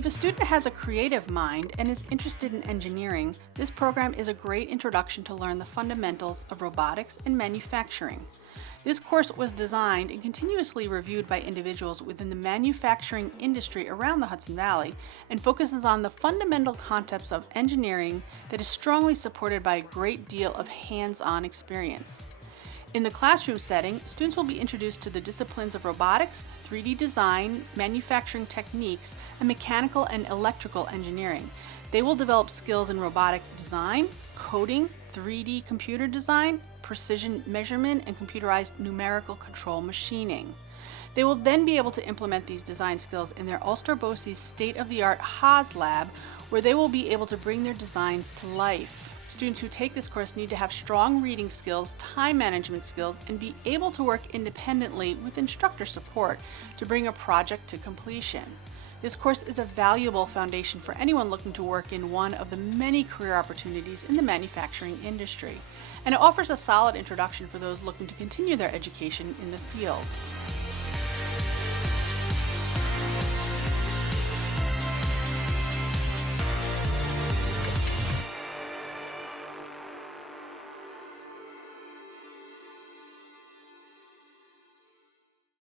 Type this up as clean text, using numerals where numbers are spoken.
If a student has a creative mind and is interested in engineering, this program is a great introduction to learn the fundamentals of robotics and manufacturing. This course was designed and continuously reviewed by individuals within the manufacturing industry around the Hudson Valley and focuses on the fundamental concepts of engineering that is strongly supported by a great deal of hands-on experience. In the classroom setting, students will be introduced to the disciplines of robotics, 3D design, manufacturing techniques, and mechanical and electrical engineering. They will develop skills in robotic design, coding, 3D computer design, precision measurement, and computerized numerical control machining. They will then be able to implement these design skills in their Ulster BOCES state-of-the-art Haas lab, where they will be able to bring their designs to life. Students who take this course need to have strong reading skills, time management skills, and be able to work independently with instructor support to bring a project to completion. This course is a valuable foundation for anyone looking to work in one of the many career opportunities in the manufacturing industry, and it offers a solid introduction for those looking to continue their education in the field.